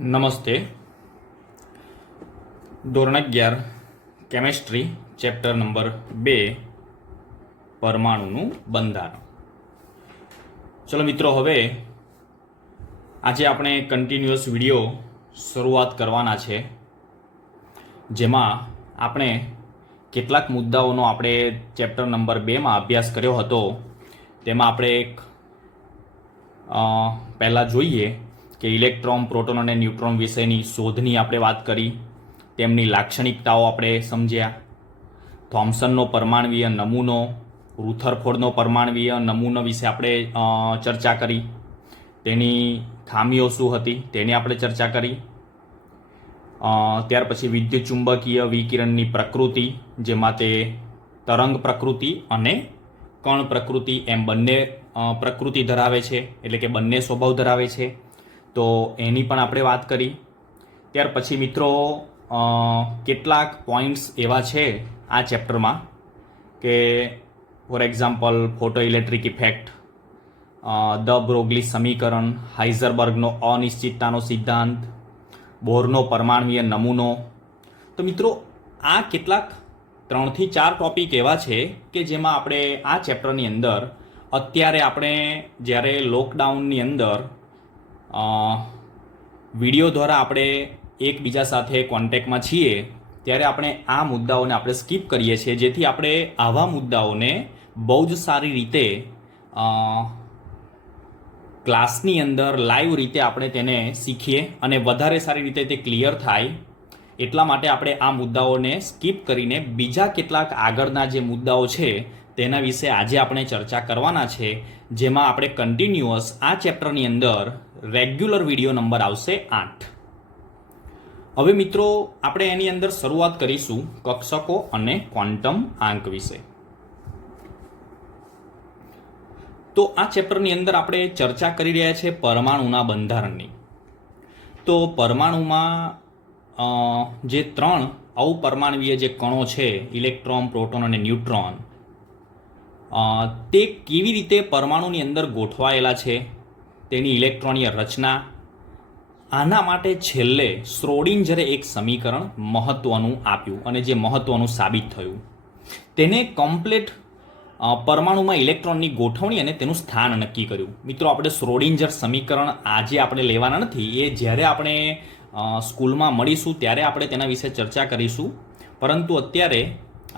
નમસ્તે. ધોરણ 11 chemistry chapter number 2 પરમાણુનું બંધારણ. ચલો મિત્રો, હવે આજે આપણે કન્ટિન્યુઅસ વિડીયો શરૂઆત કરવાના છે, જેમાં આપણે કેટલાક મુદ્દાઓનો આપણે ચેપ્ટર નંબર 2માં અભ્યાસ કર્યો હતો. તેમાં આપણે એક પહેલાં જોઈએ કે ઇલેક્ટ્રોન, પ્રોટોન અને ન્યુટ્રોન વિશેની શોધની આપણે વાત કરી, તેમની લાક્ષણિકતાઓ આપણે સમજ્યા, થોમ્સનનો પરમાણવીય નમૂનો, રુથરફોર્ડનો પરમાણવીય નમૂનો વિશે આપણે ચર્ચા કરી, તેની ખામીઓ શું હતી તેની આપણે ચર્ચા કરી. ત્યાર પછી વિદ્યુત ચુંબકીય વિકિરણની પ્રકૃતિ, જેમાં તે તરંગ પ્રકૃતિ અને કણ પ્રકૃતિ એમ બંને પ્રકૃતિ ધરાવે છે, એટલે કે બંને સ્વભાવ ધરાવે છે, તો એની પણ આપણે વાત કરી. ત્યાર પછી મિત્રો કેટલાક પોઈન્ટ્સ એવા છે આ ચેપ્ટરમાં કે for example photo electric effect, de Broglie સમીકરણ, હાઇઝનબર્ગનો અનિશ્ચિતતાનો સિદ્ધાંત, બોરનો પરમાણવીય નમૂનો. તો મિત્રો આ કેટલાક 3 થી 4 ટોપિક એવા છે કે જેમાં આપણે આ ચેપ્ટરની અંદર અત્યારે આપણે જ્યારે લોકડાઉનની અંદર વિડીયો દ્વારા આપણે એકબીજા સાથે કોન્ટેક્ટમાં છીએ ત્યારે આપણે આ મુદ્દાઓને આપણે સ્કીપ કરીએ છીએ, જેથી આપણે આવા મુદ્દાઓને બહુ જ સારી રીતે ક્લાસની અંદર લાઈવ રીતે આપણે તેને શીખીએ અને વધારે સારી રીતે તે ક્લિયર થાય. એટલા માટે આપણે આ મુદ્દાઓને સ્કીપ કરીને બીજા કેટલાક આગળના જે મુદ્દાઓ છે તેના વિશે આજે આપણે ચર્ચા કરવાના છે, જેમાં આપણે કન્ટિન્યુઅસ આ ચેપ્ટરની અંદર રેગ્યુલર વિડીયો નંબર આવશે 8. હવે મિત્રો આપણે એની અંદર શરૂઆત કરીશું કક્ષકો અને ક્વોન્ટમ આંક વિશે. તો આ ચેપ્ટરની અંદર આપણે ચર્ચા કરી રહ્યા છીએ પરમાણુના બંધારણની. તો પરમાણુમાં જે 3 અવપરમાણવીય જે કણો છે, ઇલેક્ટ્રોન, પ્રોટોન અને ન્યુટ્રોન, તે કેવી રીતે પરમાણુની અંદર ગોઠવાયેલા છે, તેની ઇલેક્ટ્રોનીય રચના, આના માટે છેલ્લે શ્રોડિંજરે એક સમીકરણ મહત્વનું આપ્યું અને જે મહત્વનું સાબિત થયું. તેને કમ્પ્લીટ પરમાણુમાં ઇલેક્ટ્રોનની ગોઠવણી અને તેનું સ્થાન નક્કી કર્યું. મિત્રો આપણે શ્રોડિંજર સમીકરણ આજે આપણે લેવાના નથી, એ જ્યારે આપણે સ્કૂલમાં મળીશું ત્યારે આપણે તેના વિશે ચર્ચા કરીશું, પરંતુ અત્યારે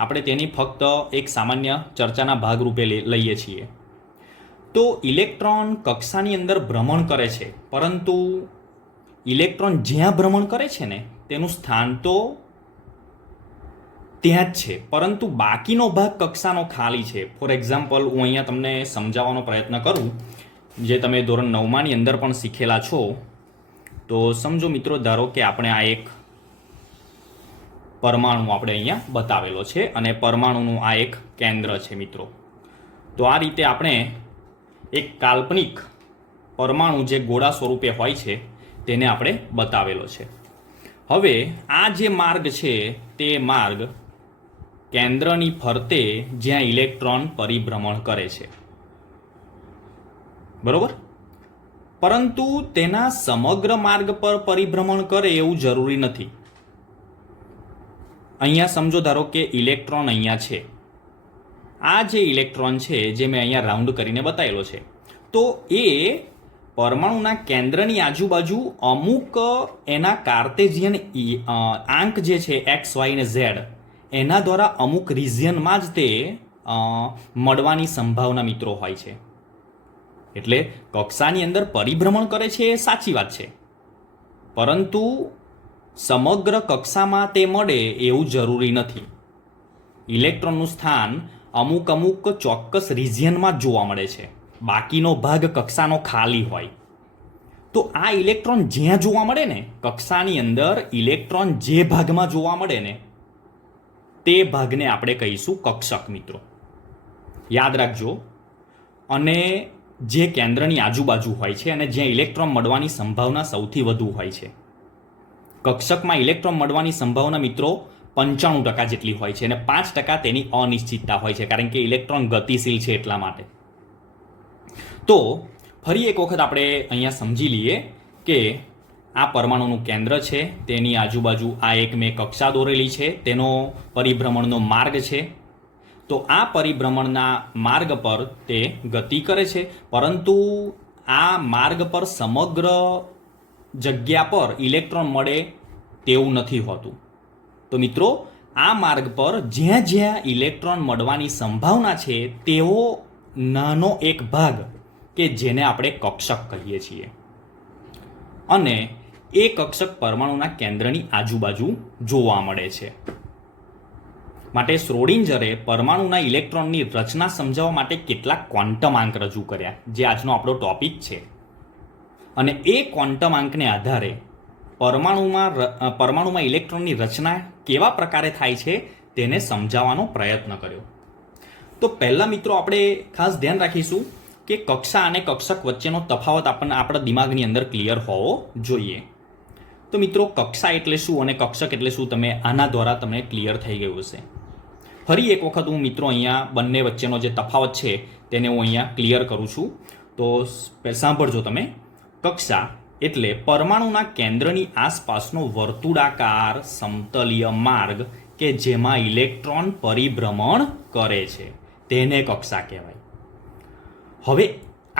આપણે તેની ફક્ત એક સામાન્ય ચર્ચાના ભાગરૂપે લઈએ છીએ. તો ઇલેક્ટ્રોન કક્ષાની અંદર ભ્રમણ કરે છે, પરંતુ ઇલેક્ટ્રોન જ્યાં ભ્રમણ કરે છે ને તેનું સ્થાન તો ત્યાં જ છે, પરંતુ બાકીનો ભાગ કક્ષાનો ખાલી છે. ફોર એક્ઝામ્પલ હું અહીંયા તમને સમજાવવાનો પ્રયત્ન કરું, જે તમે ધોરણ 9માની અંદર પણ શીખેલા છો. તો સમજો મિત્રો, ધારો કે આપણે આ એક પરમાણુ આપણે અહીંયા બતાવેલો છે અને પરમાણુનું આ એક કેન્દ્ર છે મિત્રો. તો આ રીતે આપણે એક કાલ્પનિક પરમાણુ જે ગોળા સ્વરૂપે હોય છે તેને આપણે બતાવેલો છે. હવે આ જે માર્ગ છે તે માર્ગ કેન્દ્રની ફરતે જ્યાં ઇલેક્ટ્રોન પરિભ્રમણ કરે છે, બરોબર, પરંતુ તેના સમગ્ર માર્ગ પર પરિભ્રમણ કરે એવું જરૂરી નથી. અહીંયા સમજો, ધારો કે ઇલેક્ટ્રોન અહીંયા છે, આ જે ઇલેક્ટ્રોન છે જે મેં અહીંયા રાઉન્ડ કરીને બતાવેલો છે, તો એ પરમાણુના કેન્દ્રની આજુબાજુ અમુક એના કાર્ટેશિયન આંક જે છે એક્સ, વાય અને ઝેડ, એના દ્વારા અમુક રિજિયનમાં જ તે મળવાની સંભાવના મિત્રો હોય છે. એટલે કક્ષાની અંદર પરિભ્રમણ કરે છે એ સાચી વાત છે, પરંતુ સમગ્ર કક્ષામાં તે મળે એવું જરૂરી નથી. ઇલેક્ટ્રોનનું સ્થાન અમુક ચોક્કસ રિજિયનમાં જ જોવા મળે છે, બાકીનો ભાગ કક્ષાનો ખાલી હોય. તો આ ઇલેક્ટ્રોન જ્યાં જોવા મળે ને કક્ષાની અંદર, ઇલેક્ટ્રોન જે ભાગમાં જોવા મળે ને તે ભાગને આપણે કહીશું કક્ષક મિત્રો, યાદ રાખજો. અને જે કેન્દ્રની આજુબાજુ હોય છે અને જ્યાં ઇલેક્ટ્રોન મળવાની સંભાવના સૌથી વધુ હોય છે. કક્ષકમાં ઇલેક્ટ્રોન મળવાની સંભાવના મિત્રો 95% જેટલી હોય છે અને 5% તેની અનિશ્ચિતતા હોય છે, કારણ કે ઇલેક્ટ્રોન ગતિશીલ છે એટલા માટે. તો ફરી એક વખત આપણે અહીંયા સમજી લઈએ કે આ પરમાણુનું કેન્દ્ર છે, તેની આજુબાજુ આ એક મેં કક્ષા દોરેલી છે, તેનો પરિભ્રમણનો માર્ગ છે. તો આ પરિભ્રમણના માર્ગ પર તે ગતિ કરે છે, પરંતુ આ માર્ગ પર સમગ્ર જગ્યા પર ઇલેક્ટ્રોન મળે તેવું નથી હોતું. તો મિત્રો, આ માર્ગ પર જ્યાં જ્યાં ઇલેક્ટ્રોન મળવાની સંભાવના છે તેવો નાનો એક ભાગ કે જેને આપણે કક્ષક કહીએ છીએ, અને એ કક્ષક પરમાણુના કેન્દ્રની આજુબાજુ જોવા મળે છે. માટે શ્રોડિંજરે પરમાણુના ઇલેક્ટ્રોનની રચના સમજાવવા માટે કેટલાક ક્વોન્ટમ આંક રજૂ કર્યા, જે આજનો આપણો ટોપિક છે. અને એ ક્વોન્ટમ આંકને આધારે પરમાણુમાં ઇલેક્ટ્રોનની રચના કેવા પ્રકારે થાય છે તેને સમજાવવાનો પ્રયત્ન કર્યો. તો પહેલા મિત્રો આપણે ખાસ ધ્યાન રાખીશું કે કક્ષા અને કક્ષક વચ્ચેનો તફાવત આપણને આપણા દિમાગની અંદર ક્લિયર હોવો જોઈએ. તો મિત્રો, કક્ષા એટલે શું અને કક્ષક એટલે શું, તમે આના દ્વારા તમને ક્લિયર થઈ ગયું હશે. ફરી એક વખત હું મિત્રો અહીંયા બંને વચ્ચેનો જે તફાવત છે તેને હું અહીંયા ક્લિયર કરું છું. તો સાંભળજો તમે. કક્ષા એટલે પરમાણુના કેન્દ્રની આસપાસનો વર્તુળાકાર સમતલીય માર્ગ કે જેમાં ઇલેક્ટ્રોન પરિભ્રમણ કરે છે, તેને કક્ષા કહેવાય. હવે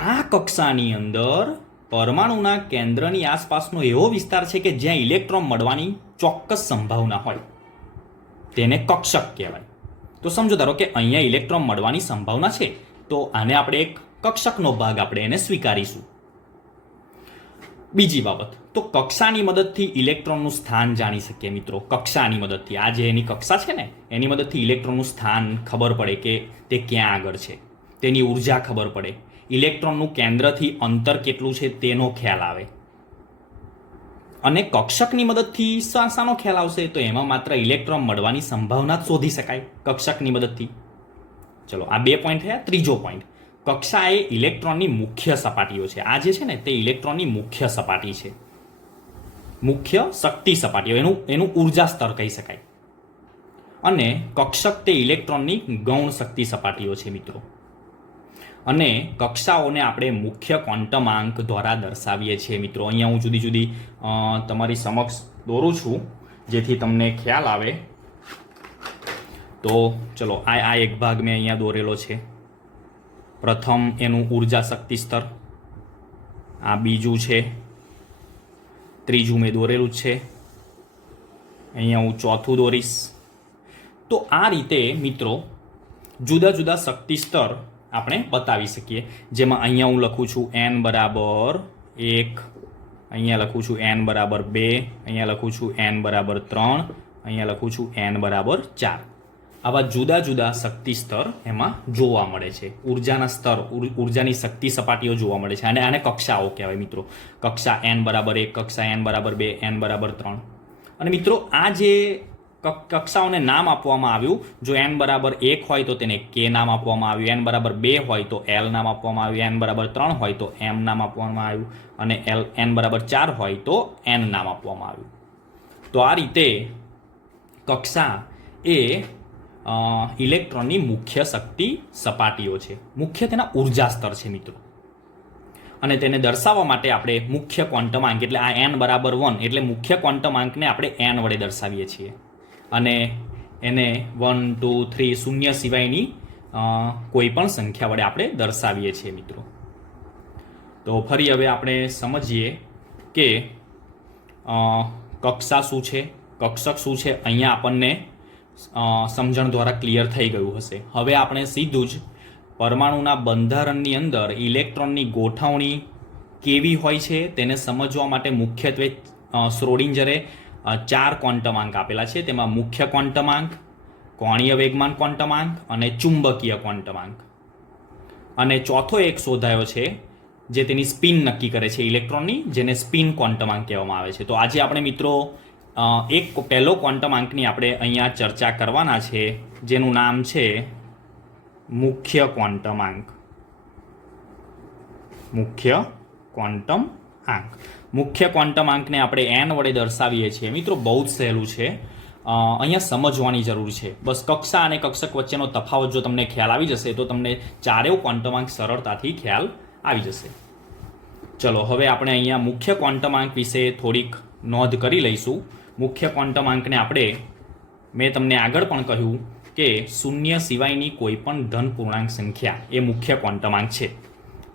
આ કક્ષાની અંદર પરમાણુના કેન્દ્રની આસપાસનો એવો વિસ્તાર છે કે જ્યાં ઇલેક્ટ્રોન મળવાની ચોક્કસ સંભાવના હોય, તેને કક્ષક કહેવાય. તો સમજો, ધારો કે અહીંયા ઇલેક્ટ્રોન મળવાની સંભાવના છે, તો આને આપણે એક કક્ષકનો ભાગ આપણે એને સ્વીકારીશું. બીજી બાબત, તો કક્ષાની મદદથી ઇલેક્ટ્રોનનું સ્થાન જાણી શકીએ મિત્રો. કક્ષાની મદદથી, આ જે એની કક્ષા છે ને, એની મદદથી ઇલેક્ટ્રોનનું સ્થાન ખબર પડે કે તે ક્યાં આગળ છે, તેની ઉર્જા ખબર પડે, ઇલેક્ટ્રોનનું કેન્દ્રથી અંતર કેટલું છે તેનો ખ્યાલ આવે. અને કક્ષકની મદદથી શાનો ખ્યાલ આવશે? તો એમાં માત્ર ઇલેક્ટ્રોન મળવાની સંભાવના જ શોધી શકાય કક્ષકની મદદથી. ચલો, આ 2 પોઈન્ટ થયા. ત્રીજો પોઈન્ટ, કક્ષા એ ઇલેક્ટ્રોનની મુખ્ય સપાટીઓ છે. આ જે છે ને તે ઇલેક્ટ્રોનની મુખ્ય સપાટી છે, મુખ્ય શક્તિ સપાટીઓ, એનું ઉર્જા સ્તર કહી શકાય. અને કક્ષક તે ઇલેક્ટ્રોનની ગૌણ શક્તિ સપાટીઓ છે મિત્રો. અને કક્ષાઓને આપણે મુખ્ય ક્વોન્ટમ આંક દ્વારા દર્શાવીએ છીએ મિત્રો. અહીંયા હું જુદી જુદી તમારી સમક્ષ દોરું છું જેથી તમને ખ્યાલ આવે. તો ચલો, આ એક ભાગ મેં અહીંયા દોરેલો છે. પ્રથમ એનું ઉર્જા શક્તિ સ્તર, આ બીજું છે, ત્રીજું મેં દોરેલું જ છે, અહીંયા હું ચોથું દોરીશ. તો આ રીતે મિત્રો જુદા જુદા શક્તિ સ્તર આપણે બતાવી શકીએ, જેમાં અહીંયા હું લખું છું n બરાબર 1, અહીંયા લખું છું n બરાબર 2, અહીંયા લખું છું n બરાબર 3, અહીંયા લખું છું n બરાબર 4. આવા જુદા જુદા શક્તિ સ્તર એમાં જોવા મળે છે. ઉર્જાના સ્તર, ઉર્જાની શક્તિ સપાટીઓ જોવા મળે છે, અને આને કક્ષાઓ કહેવાય મિત્રો. કક્ષા n બરાબર 1, કક્ષા n બરાબર 2, n બરાબર 3. અને મિત્રો, આ જે કક્ષાઓને નામ આપવામાં આવ્યું, જો n બરાબર 1 હોય તો તેને k નામ આપવામાં આવ્યું, n બરાબર 2 હોય તો l નામ આપવામાં આવ્યું, n બરાબર 3 હોય તો m નામ આપવામાં આવ્યું, અને n બરાબર 4 હોય તો n નામ આપવામાં આવ્યું. તો આ રીતે કક્ષા એ ઇલેક્ટ્રોનની મુખ્ય શક્તિ સપાટીઓ છે, મુખ્ય તેના ઉર્જા સ્તર છે મિત્રો. અને તેને દર્શાવવા માટે આપણે મુખ્ય ક્વોન્ટમ આંક, એટલે આ n બરાબર 1 એટલે મુખ્ય ક્વોન્ટમ આંકને આપણે n વડે દર્શાવીએ છીએ, અને એને 1, 2, 3 શૂન્ય સિવાયની કોઈ પણ સંખ્યા વડે આપણે દર્શાવીએ છીએ મિત્રો. તો ફરી હવે આપણે સમજીએ કે કક્ષા શું છે, કક્ષક શું છે. અહીંયા આપણને સમજણ દ્વારા ક્લિયર થઈ ગયું હશે. હવે આપણે સીધું જ પરમાણુના બંધારણની અંદર ઇલેક્ટ્રોનની ગોઠવણી કેવી હોય છે તેને સમજવા માટે મુખ્યત્વે શ્રોડિંજરે 4 ક્વોન્ટમ આંક આપેલા છે. તેમાં મુખ્ય ક્વોન્ટમ આંક, કોણીય વેગમાન ક્વોન્ટમ આંક અને ચુંબકીય ક્વોન્ટમ આંક. અને ચોથો એક શોધાયો છે જે તેની સ્પિન નક્કી કરે છે ઇલેક્ટ્રોનની, જેને સ્પિન ક્વોન્ટમ આંક કહેવામાં આવે છે. તો આજે આપણે મિત્રો એક પહેલો ક્વોન્ટમ આંકની આપણે અહીંયા ચર્ચા કરવાના છે, જેનું નામ છે મુખ્ય ક્વોન્ટમ આંક. મુખ્ય ક્વોન્ટમ આંક. મુખ્ય ક્વોન્ટમ આંકને આપણે n વડે દર્શાવીએ છીએ મિત્રો. બહુ જ સહેલું છે, અહીંયા સમજવાની જરૂર છે. બસ કક્ષા અને કક્ષક વચ્ચેનો તફાવત જો તમને ખ્યાલ આવી જશે તો તમને ચારેય ક્વોન્ટમ આંક સરળતાથી ખ્યાલ આવી જશે. ચલો હવે આપણે અહીંયા મુખ્ય ક્વોન્ટમ આંક વિશે થોડીક નોંધ કરી લઈશું. મુખ્ય ક્વોન્ટમ આંકને આપણે, મેં તમને આગળ પણ કહ્યું કે શૂન્ય સિવાયની કોઈ પણ ધન પૂર્ણાંક સંખ્યા એ મુખ્ય ક્વોન્ટમ આંક છે.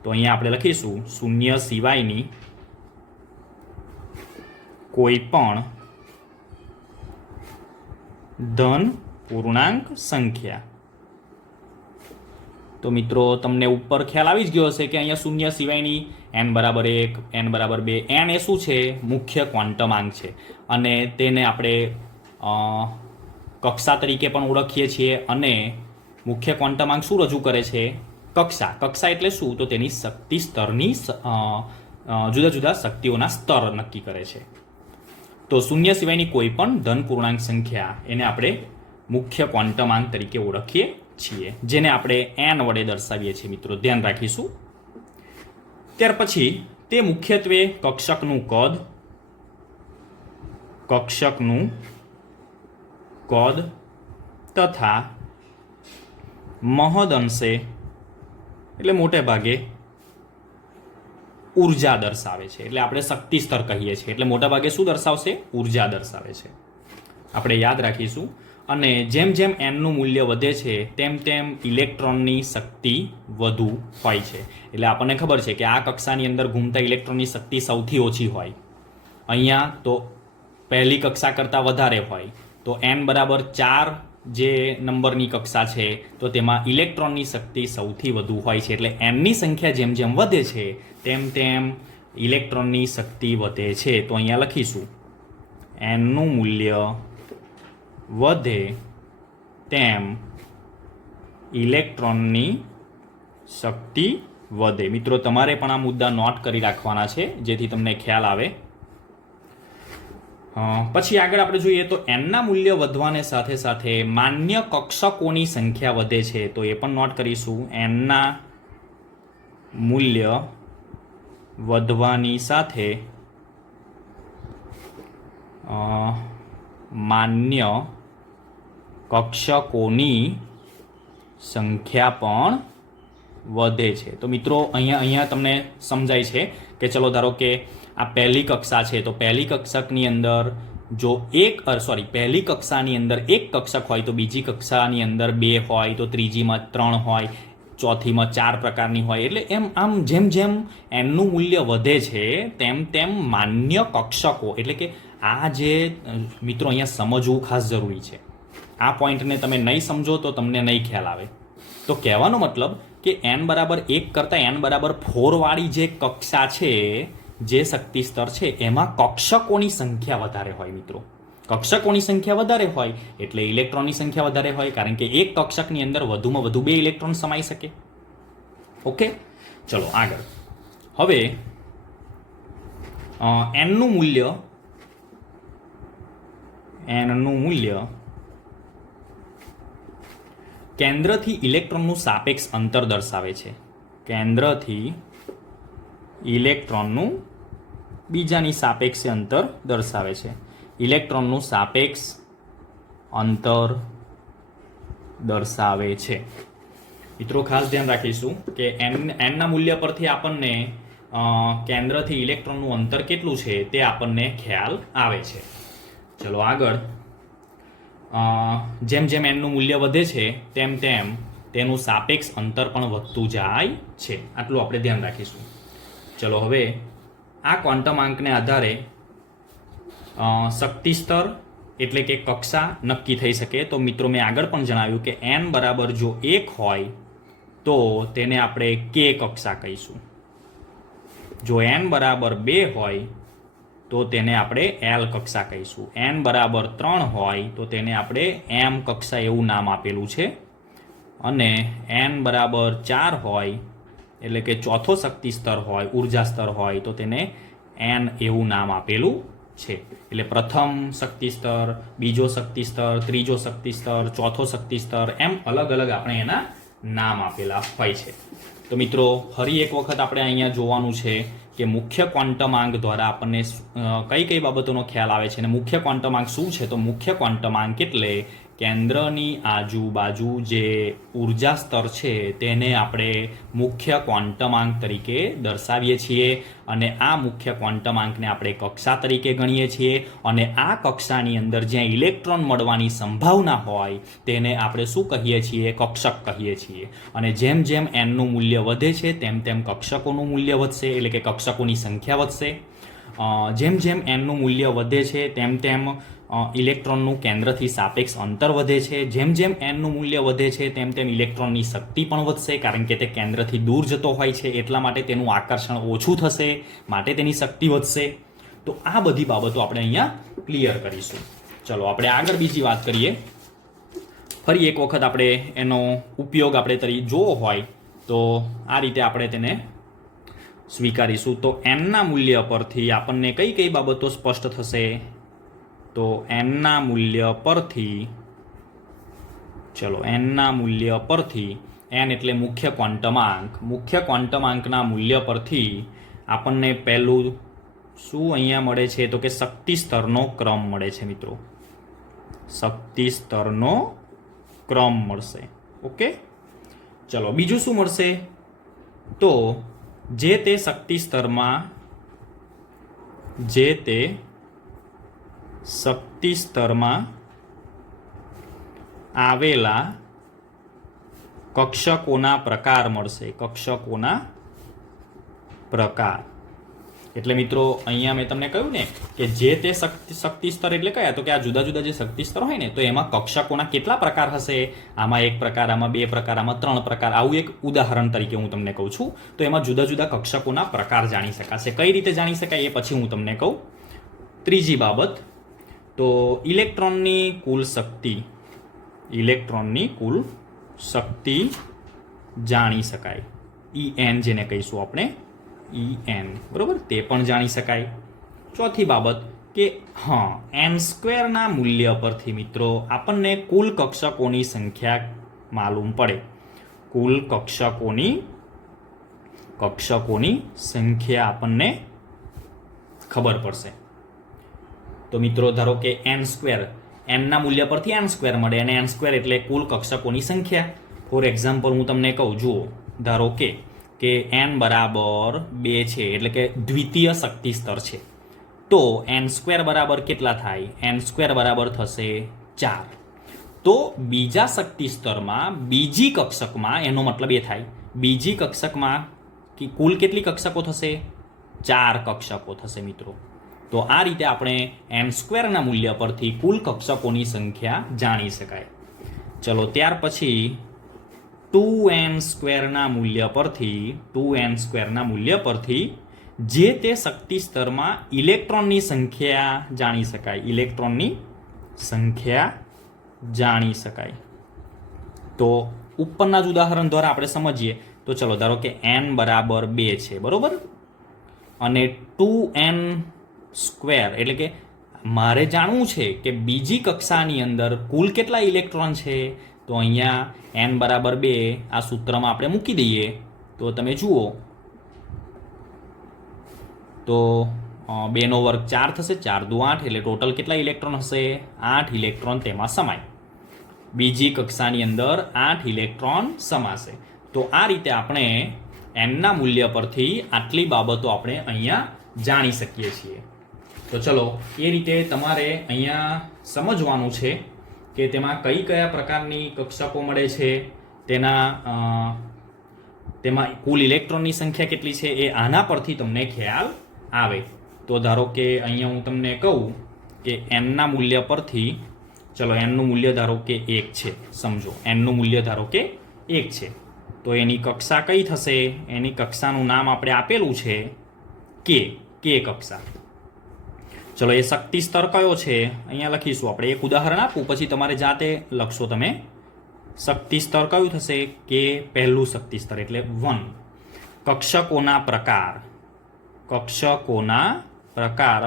તો અહીંયા આપણે લખીશું શૂન્ય સિવાયની કોઈ પણ ધન પૂર્ણાંક સંખ્યા. તો મિત્રો તમને ઉપર ખ્યાલ આવી જ ગયો હશે કે અહીંયા શૂન્ય સિવાયની n બરાબર 1, n બરાબર 2, n એ શું છે? મુખ્ય ક્વોન્ટમ આંક છે અને તેને આપણે કક્ષા તરીકે પણ ઓળખીએ છીએ. અને મુખ્ય ક્વોન્ટમ આંક શું રજૂ કરે છે? કક્ષા. કક્ષા એટલે શું? તો તેની શક્તિ સ્તરની જુદા જુદા શક્તિઓના સ્તર નક્કી કરે છે. તો શૂન્ય સિવાયની કોઈ પણ ધન પૂર્ણાંક સંખ્યા એને આપણે મુખ્ય ક્વોન્ટમ આંક તરીકે ઓળખીએ છીએ, જેને આપણે n વડે દર્શાવીએ છીએ. મિત્રો ધ્યાન રાખીશું. ત્યાર પછી તે મુખ્યત્વે કક્ષકનું કદ તથા મહદઅંશે એટલે મોટે ભાગે ઉર્જા દર્શાવે છે. એટલે આપણે શક્તિ સ્તર કહીએ છીએ. એટલે મોટા ભાગે શું દર્શાવશે? ઉર્જા દર્શાવે છે. આપણે યાદ રાખીશું. અને જેમ જેમ એનનું મૂલ્ય વધે છે તેમ તેમ ઇલેક્ટ્રોનની શક્તિ વધુ હોય છે. એટલે આપણને ખબર છે કે આ કક્ષાની અંદર ઘૂમતા ઇલેક્ટ્રોનની શક્તિ સૌથી ઓછી હોય. અહીંયા તો પહેલી કક્ષા કરતાં વધારે હોય. તો n બરાબર 4 જે નંબરની કક્ષા છે તો તેમાં ઇલેક્ટ્રોનની શક્તિ સૌથી વધુ હોય છે. એટલે nની સંખ્યા જેમ જેમ વધે છે તેમ તેમ ઇલેક્ટ્રોનની શક્તિ વધે છે. તો અહીંયા લખીશું nનું મૂલ્ય વધે તેમ ઇલેક્ટ્રોનની શક્તિ વધે. મિત્રો તમારે પણ આ મુદ્દા નોટ કરી રાખવાના છે જેથી તમને ખ્યાલ આવે. પછી આગળ આપણે જોઈએ તો એનના મૂલ્ય વધવાને સાથે સાથે માન્ય કક્ષકોની સંખ્યા વધે છે. તો એ પણ નોટ કરીશું. એનના મૂલ્ય વધવાની સાથે માન્ય કક્ષકોની સંખ્યા પણ વધે છે. તો મિત્રો અહીંયા તમને સમજાય છે કે ચલો ધારો કે આ પહેલી કક્ષા છે તો પહેલી કક્ષકની અંદર જો પહેલી કક્ષાની અંદર એક કક્ષક હોય તો બીજી કક્ષાની અંદર 2 હોય, તો ત્રીજીમાં 3 હોય, ચોથીમાં 4 પ્રકારની હોય. એટલે આમ જેમ જેમ એનનું મૂલ્ય વધે છે તેમ તેમ માન્ય કક્ષકો, એટલે કે આ જે મિત્રો અહીંયા સમજવું ખાસ જરૂરી છે. આ પોઈન્ટને તમે નહીં સમજો તો તમને નહીં ખ્યાલ આવે. તો કહેવાનો મતલબ કે n બરાબર 1 કરતાં n બરાબર 4 વાળી જે કક્ષા છે, જે શક્તિ સ્તર છે, એમાં કક્ષકોની સંખ્યા વધારે હોય. મિત્રો કક્ષકોની સંખ્યા વધારે હોય એટલે ઇલેક્ટ્રોનની સંખ્યા વધારે હોય, કારણ કે એક કક્ષકની અંદર વધુમાં વધુ 2 ઇલેક્ટ્રોન સમાઈ શકે. ઓકે, ચલો આગળ. હવે nનું મૂલ્ય કેન્દ્રથી ઇલેક્ટ્રોનનું સાપેક્ષ અંતર દર્શાવે છે. કેન્દ્રથી ઇલેક્ટ્રોનનું બીજાની સાપેક્ષે અંતર દર્શાવે છે. ઇલેક્ટ્રોનનું સાપેક્ષ અંતર દર્શાવે છે. મિત્રો ખાસ ધ્યાન રાખીશું કે એનના મૂલ્ય પરથી આપણને કેન્દ્રથી ઇલેક્ટ્રોનનું અંતર કેટલું છે તે આપણને ખ્યાલ આવે છે. ચલો આગળ. જેમ જેમ એનનું મૂલ્ય વધે છે તેમ તેમ તેનું સાપેક્ષ અંતર પણ વધતું જાય છે. આટલું આપણે ધ્યાન રાખીશું. ચલો હવે આ ક્વોન્ટમ આંકને આધારે શક્તિ સ્તર એટલે કે કક્ષા નક્કી થઈ શકે. તો મિત્રો મેં આગળ પણ જણાવ્યું કે n બરાબર જો 1 હોય તો તેને આપણે k કક્ષા કહીશું. જો n બરાબર 2 હોય તો તેને આપણે L કક્ષા કહીશું. n બરાબર 3 હોય તો તેને આપણે M કક્ષા એવું નામ આપેલું છે. અને n બરાબર 4 હોય એટલે કે ચોથો શક્તિ સ્તર હોય, ઉર્જા સ્તર હોય, તો તેને n એવું નામ આપેલું છે. એટલે પ્રથમ શક્તિ સ્તર, બીજો શક્તિ સ્તર, ત્રીજો શક્તિ સ્તર, ચોથો શક્તિ સ્તર, એમ અલગ અલગ આપણે એના નામ આપેલા હોય છે. તો મિત્રો ફરી એક વખત આપણે અહીંયા જોવાનું છે કે મુખ્ય ક્વોન્ટમ આંક દ્વારા આપણને કઈ કઈ બાબતોનો ખ્યાલ આવે છે અને મુખ્ય ક્વોન્ટમ આંક શું છે. તો મુખ્ય ક્વોન્ટમ આંક એટલે કેન્દ્રની આજુબાજુ જે ઉર્જા સ્તર છે તેને આપણે મુખ્ય ક્વોન્ટમાંક તરીકે દર્શાવીએ છીએ અને આ મુખ્ય ક્વોન્ટમાંકને આપણે કક્ષા તરીકે ગણીએ છીએ અને આ કક્ષાની અંદર જ્યાં ઇલેક્ટ્રોન મળવાની સંભાવના હોય તેને આપણે શું કહીએ છીએ? કક્ષક કહીએ છીએ. અને જેમ જેમ એનનું મૂલ્ય વધે છે તેમ તેમ કક્ષકોનું મૂલ્ય વધશે, એટલે કે કક્ષકોની સંખ્યા વધશે. જેમ જેમ એનનું મૂલ્ય વધે છે તેમ તેમ ઇલેક્ટ્રોનનું કેન્દ્રથી સાપેક્ષ અંતર વધે છે. જેમ જેમ એનનું મૂલ્ય વધે છે તેમ તેમ ઇલેક્ટ્રોનની શક્તિ પણ વધશે, કારણ કે તે કેન્દ્રથી દૂર જતો હોય છે એટલા માટે તેનું આકર્ષણ ઓછું થશે, માટે તેની શક્તિ વધશે. તો આ બધી બાબતો આપણે અહીંયા ક્લિયર કરીશું. ચલો આપણે આગળ બીજી વાત કરીએ. ફરી એક વખત આપણે એનો ઉપયોગ આપણે જોવો હોય તો આ રીતે આપણે તેને સ્વીકારીશું. તો એનના મૂલ્ય પરથી આપણને કઈ કઈ બાબતો સ્પષ્ટ થશે? તો એનના મૂલ્ય પરથી, ચલો એનના મૂલ્ય પરથી, એન એટલે મુખ્ય ક્વોન્ટમાંક, મુખ્ય ક્વોન્ટમાંકના મૂલ્ય પરથી આપણને પહેલું શું અહીંયા મળે છે? તો કે શક્તિ સ્તરનો ક્રમ મળે છે મિત્રો. શક્તિ સ્તરનો ક્રમ મળશે. ઓકે, ચલો બીજું શું મળશે? તો જે તે શક્તિ સ્તરમાં આવેલા કક્ષકોના પ્રકાર મળશે. કક્ષકોના પ્રકાર એટલે મિત્રો અહીંયા મેં તમને કહ્યું ને કે જે તે શક્તિ સ્તર એટલે કયા? તો કે આ જુદા જુદા જે શક્તિ સ્તર હોય ને તો એમાં કક્ષકોના કેટલા પ્રકાર હશે? આમાં 1 પ્રકાર, આમાં 2 પ્રકાર, આમાં 3 પ્રકાર. આવું એક ઉદાહરણ તરીકે હું તમને કહું છું. તો એમાં જુદા જુદા કક્ષકોના પ્રકાર જાણી શકાશે. કઈ રીતે જાણી શકાય એ પછી હું તમને કહું. ત્રીજી બાબત, તો ઇલેક્ટ્રોનની કુલ શક્તિ જાણી શકાય. En જેને કહીશું આપણે, En, બરોબર, તે પણ જાણી શકાય. ચોથી બાબત કે n² ના મૂલ્ય પરથી મિત્રો આપણને કુલ કક્ષકોની સંખ્યા માલુમ પડે. કુલ કક્ષકોની સંખ્યા આપણને ખબર પડશે. તો મિત્રો ધારો કે n², nના મૂલ્ય પરથી n² મળે અને n² એટલે કુલ કક્ષકોની સંખ્યા. ફોર એક્ઝામ્પલ હું તમને કહું, જુઓ, ધારો કે n બરાબર 2 છે એટલે કે દ્વિતીય શક્તિ સ્તર છે. તો n² બરાબર કેટલા થાય? n² બરાબર થશે 4. તો બીજા શક્તિ સ્તરમાં બીજી કક્ષકમાં એનો મતલબ એ થાય બીજી કક્ષકમાં કુલ કેટલી કક્ષકો થશે? 4 કક્ષકો થશે મિત્રો. તો આ રીતે આપણે n² ના મૂલ્ય પરથી કુલ કક્ષકોની સંખ્યા જાણી શકાય. ચલો ત્યાર પછી 2n² ના મૂલ્ય પરથી જે તે શક્તિ સ્તરમાં ઇલેક્ટ્રોનની સંખ્યા જાણી શકાય. ઇલેક્ટ્રોનની સંખ્યા જાણી શકાય. તો ઉપરના જ ઉદાહરણ દ્વારા આપણે સમજીએ તો ચલો ધારો કે n બરાબર 2 છે, બરોબર, અને 2n² એટલે કે મારે જાણવું છે કે બીજી કક્ષાની અંદર કુલ કેટલા ઇલેક્ટ્રોન છે. તો અહીંયા n બરાબર 2 આ સૂત્રમાં આપણે મૂકી દઈએ તો તમે જુઓ તો 2 નો વર્ગ 4 થશે, 4 દુ 8 એટલે ટોટલ કેટલા ઇલેક્ટ્રોન હશે? 8 ઇલેક્ટ્રોન તેમાં સમાય. બીજી કક્ષાની અંદર 8 ઇલેક્ટ્રોન સમાશે. તો આ રીતે આપણે nના મૂલ્ય પરથી આટલી બાબતો આપણે અહીંયા જાણી શકીએ છીએ. તો ચલો એ રીતે તમારે અહીંયા સમજવાનું છે કે તેમાં કયા પ્રકારની કક્ષકો મળે છે, તેમાં કુલ ઇલેક્ટ્રોનની સંખ્યા કેટલી છે એ આના પરથી તમને ખ્યાલ આવે. તો ધારો કે અહીંયા હું તમને કહું કે nના મૂલ્ય પરથી, ચલો nનું મૂલ્ય ધારો કે 1 છે, સમજો nનું મૂલ્ય ધારો કે 1 છે, તો એની કક્ષા કઈ થશે? એની કક્ષાનું નામ આપણે આપેલું છે K કક્ષા. ચલો એ શક્તિ સ્તર કયો છે અહીંયા લખીશું આપણે. એક ઉદાહરણ આપું પછી તમારે જાતે લખશો તમે. શક્તિ સ્તર કયું થશે? કે પહેલું શક્તિ સ્તર એટલે 1. કક્ષકોના પ્રકાર.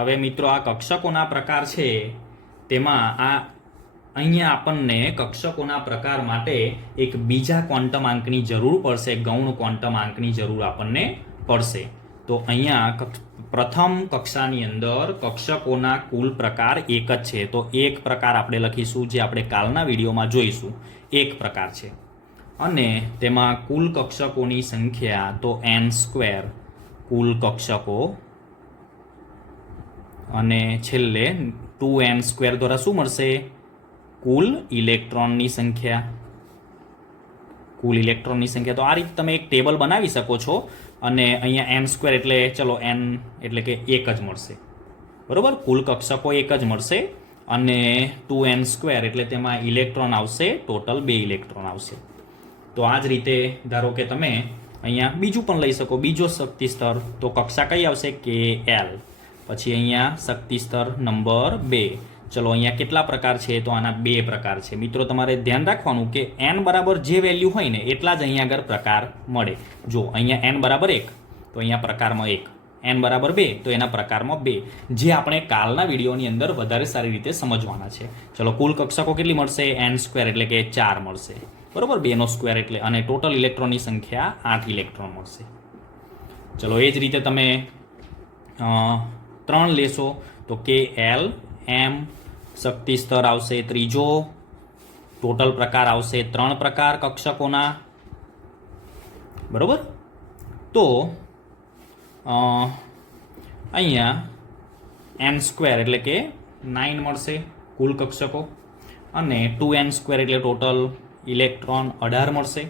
હવે મિત્રો આ કક્ષકોના પ્રકાર છે તેમાં અહીંયા આપણને કક્ષકોના પ્રકાર માટે એક બીજા ક્વોન્ટમ આંકની જરૂર પડશે, ગૌણ ક્વોન્ટમ આંકની જરૂર આપણને પડશે. તો અહીંયા પ્રથમ કક્ષાની અંદર કક્ષકોના કુલ પ્રકાર એક જ છે. તો એક પ્રકાર આપણે લખીશું, જે આપણે કાલના વિડીયોમાં જોઈશું. એક પ્રકાર છે અને તેમાં કુલ કક્ષકોની સંખ્યા તો n² કુલ કક્ષકો, અને છેલ્લે 2n² દ્વારા શું મળશે? કુલ ઇલેક્ટ્રોનની સંખ્યા. કુલ ઇલેક્ટ્રોનની સંખ્યા. તો આ રીતે તમે એક ટેબલ બનાવી શકો છો અને અહીંયા n² એટલે ચલો n એટલે કે એક જ મળશે, બરોબર. કુલ કક્ષકો એક જ મળશે અને 2n² એટલે તેમાં ઇલેક્ટ્રોન આવશે, ટોટલ 2 ઇલેક્ટ્રોન આવશે. તો આ જ રીતે ધારો કે તમે અહીંયા બીજું પણ લઈ શકો, બીજો શક્તિ સ્તર. તો કક્ષા કઈ આવશે? Kl. પછી અહીંયા શક્તિ સ્તર નંબર 2. ચલો અહીંયા કેટલા પ્રકાર છે? તો આના 2 પ્રકાર છે. મિત્રો તમારે ધ્યાન રાખવાનું કે n બરાબર જે વેલ્યુ હોય ને એટલા જ અહીંયા આગળ પ્રકાર મળે. જો અહીંયા n બરાબર 1 તો અહીંયા પ્રકારમાં 1, n બરાબર 2 તો એના પ્રકારમાં 2, જે આપણે કાલના વિડીયોની અંદર વધારે સારી રીતે સમજવાના છે. ચલો કુલ કક્ષકો કેટલી મળશે? n² એટલે કે 4 મળશે, બરોબર. 2² એટલે, અને ટોટલ ઇલેક્ટ્રોનની સંખ્યા 8 ઇલેક્ટ્રોન મળશે. ચલો એ જ રીતે તમે 3 લેશો તો Kl m શક્તિ સ્તર આવશે ત્રીજો, ટોટલ પ્રકાર આવશે 3 પ્રકાર કક્ષકોના, બરોબર. તો અહીંયા n² એટલે કે 9 મળશે કુલ કક્ષકો, અને 2n² એટલે ટોટલ ઇલેક્ટ્રોન 18 મળશે.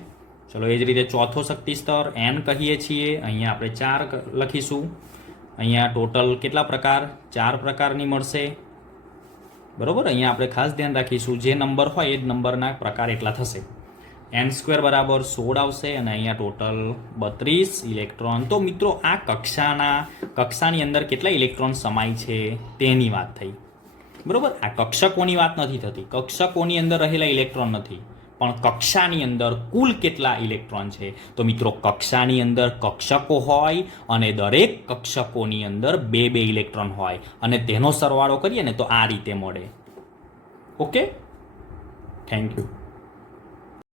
ચલો એ જ રીતે ચોથો શક્તિ સ્તર n કહીએ છીએ, અહીંયા આપણે 4 લખીશું. અહીંયા ટોટલ કેટલા પ્રકાર? 4 પ્રકારની મળશે, બરોબર. અહીંયા આપણે ખાસ ધ્યાન રાખીશું, જે નંબર હોય એ જ નંબરના પ્રકાર એટલા થશે. n² બરાબર 16 આવશે અને અહીંયા ટોટલ 32 ઇલેક્ટ્રોન. તો મિત્રો આ કક્ષાની અંદર કેટલા ઇલેક્ટ્રોન સમાય છે તેની વાત થઈ, બરોબર. આ કક્ષકોની વાત નથી થતી, કક્ષકોની અંદર રહેલા ઇલેક્ટ્રોન નથી, પણ કક્ષાની અંદર કુલ કેટલા ઇલેક્ટ્રોન છે. તો મિત્રો કક્ષાની અંદર કક્ષકો હોય અને દરેક કક્ષકોની અંદર 2 ઇલેક્ટ્રોન હોય અને તેનો સરવાળો કરીએ ને તો આ રીતે મળે. Okay, thank you.